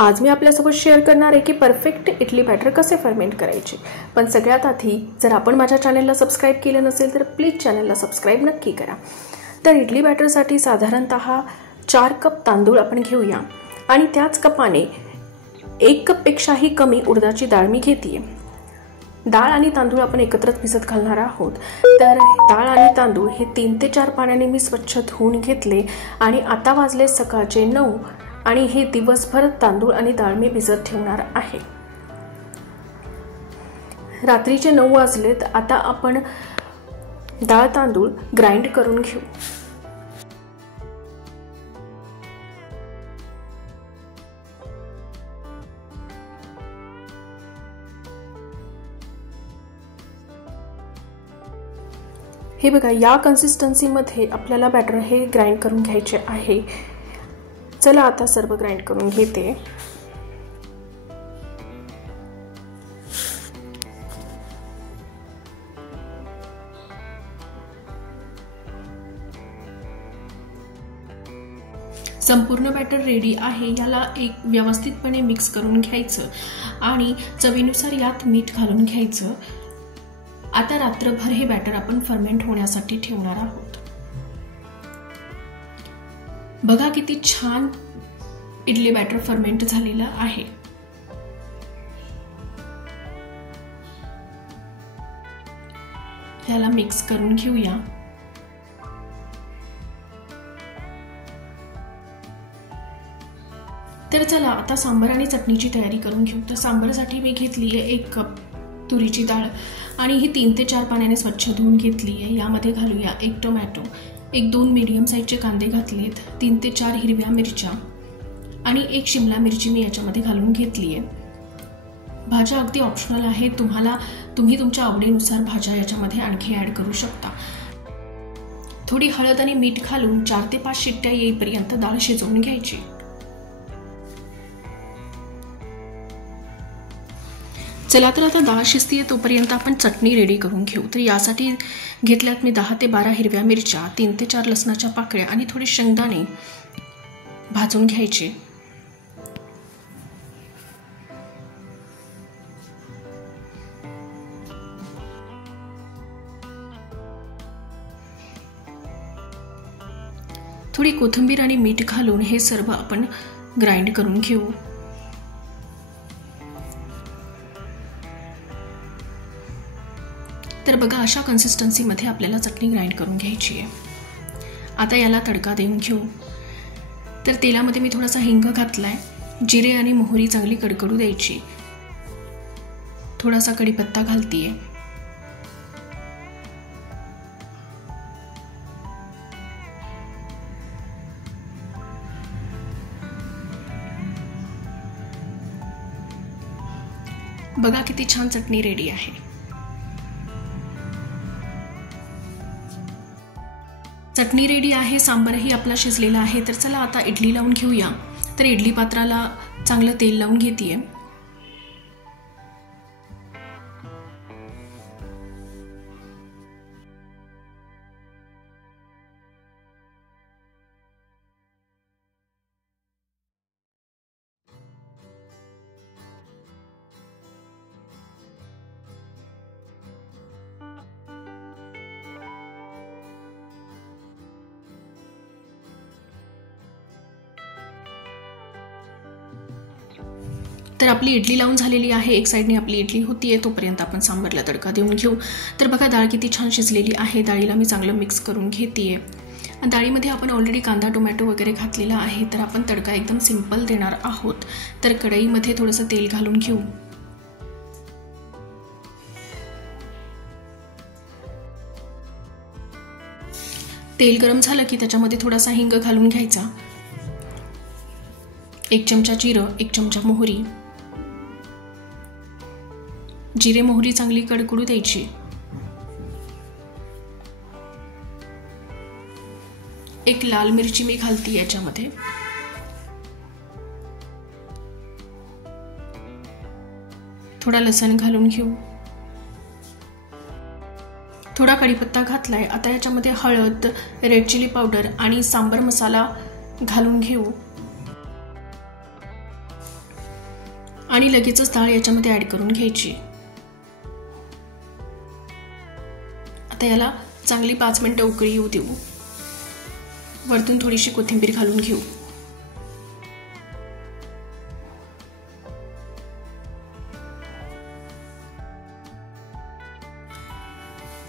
आज मी आपल्यासोबत शेअर करणार आहे की परफेक्ट इडली बॅटर कसे फर्मेंट करायचे। पण सगळ्यात आधी जर आपण माझ्या चॅनलला सबस्क्राइब केले नसेल तर प्लीज चॅनलला सबस्क्राइब नक्की करा। तर इडली बॅटरसाठी साधारणतः 4 कप तांदूळ आपण घेऊया आणि त्याच कपाने 1 कप पेक्षाही कमी उडदाची डाळ मी घेतेय। डाळ आणि तांदूळ आपण एकत्रच भिजत घालणार आहोत। तर डाळ आणि तांदूळ हे 3 ते 4 पाण्याने मी स्वच्छ धुवून घेतले आणि आता वाजले सकाळचे 9 आणि हे दिवसभर तांदूळ आणि डाळ मी भिजत ठेवणार आहे। रात्रीचे 9 वाजलेत। आता आपण डाळ तांदूळ ग्राइंड करून घेऊ। हे बघा, या कन्सिस्टन्सी मध्ये आपल्याला बॅटर हे ग्राइंड करून घ्यायचे आहे। चला आता सर्व ग्राइंड करून घेते। संपूर्ण बॅटर रेडी आहे। याला एक व्यवस्थितपणे मिक्स करून घ्यायचं आणि चवीनुसार यात मीठ घालून घ्यायचं। आता रात्रभर हे बॅटर आपण फर्मेंट होण्यासाठी ठेवणार आहोत। बघा किती छान इडली बॅटर फर्मेंट झालेलं आहे। याला मिक्स करून घेऊया। तर चला आता सांबार आणि चटणीची तयारी करून घेऊ। तर सांबारसाठी मी घेतली आहे 1 कप तुरीची डाळ आणि ही 3 ते 4 पाण्याने स्वच्छ धुवून घेतली आहे। यामध्ये घालूया 1 टोमॅटो, 1-2 मीडियम साइजचे कांदे घातलेत, 3 ते 4 हिरव्या मिरच्या आणि 1 शिमला मिरची मी याच्यामध्ये घालून घेतली आहे। भाज्या अगदी ऑप्शनल आहे, तुम्ही तुमच्या आवडीनुसार भाज्या याच्यामध्ये आणखी ऍड करू शकता। थोडी हळद आणि मीठ घालून 4 ते 5 शिट्ट्या येईपर्यंत डाळ शिजवून घ्यायची। चला तर आता डाळ शिजतीये तोपर्यंत आपण चटणी रेडी करून घेऊ। तर यासाठी घेतल्यात मी 10 ते 12 हिरव्या मिरच्या, 3 ते 4 लसणाच्या पाकळ्या आणि थोडे शेंगदाणे भाजून घ्यायचे। थोडी कोथिंबीर आणि मीठ घालून हे सर्व आपण ग्राइंड करून घेऊ। तर बघा, अशा कन्सिस्टन्सी मध्ये आपल्याला चटणी ग्राइंड करून घ्यायची आहे। आता याला तडका देऊन घेऊ। तर तेलामध्ये मी थोडासा हिंग घातलाय, जिरे आणि मोहरी चांगली कडकडू द्यायची, थोडासा कढीपत्ता घालतीये, बघा किती छान चटणी रेडी आहे। चटणी रेडी आहे, सांबारही आपला शिजलेला आहे। तर चला आता इडली लावून घेऊया। तर इडली पात्राला चांगलं तेल लावून घेतेय। तर आपली इडली लावून झालेली आहे। एक साइडने आपली इडली होतीये तोपर्यंत आपण सांबारला तडका देऊन घेऊ। तर बघा, डाळ किती छान शिजलेली आहे। डाळीला मी चांगलं मिक्स करून घेतेय। डाळीमध्ये आपण ऑलरेडी कांदा टोमॅटो वगैरे घातलेला आहे। तर आपण तडका एकदम सिंपल देणार आहोत। तर कढईमध्ये थोडंसं तेल घालून घेऊ। तेल गरम झालं की त्याच्यामध्ये थोडासा हिंग घालून घ्यायचा, 1 चमचा जिरं, 1 चमचा मोहरी, जिरे मोहरी चांगली कडकडू द्यायची, 1 लाल मिरची मी घालते याच्यामध्ये, थोडा लसूण घालून घेऊ, थोडा कढीपत्ता घातलाय। आता याच्यामध्ये हळद, रेड चिली पावडर आणि सांबार मसाला घालून घेऊ। आणि लगेचच डाळ याच्यामध्ये ॲड करून घ्यायची। आता याला चांगली 5 मिनिटं उकळी येऊ देऊ। वरतून थोडीशी कोथिंबीर घालून घेऊ।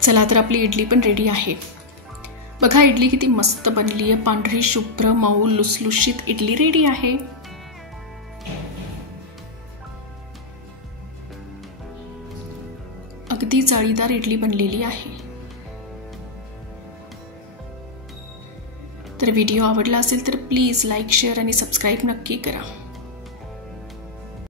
चला तर आपली इडली पण रेडी आहे। बघा इडली किती मस्त बनली आहे। पांढरी शुभ्र मऊ लुसलुशीत इडली रेडी आहे। अगदी जाळीदार इडली बनलेली आहे। तर व्हिडिओ आवडला असेल तर प्लीज लाईक शेअर आणि सबस्क्राईब नक्की करा।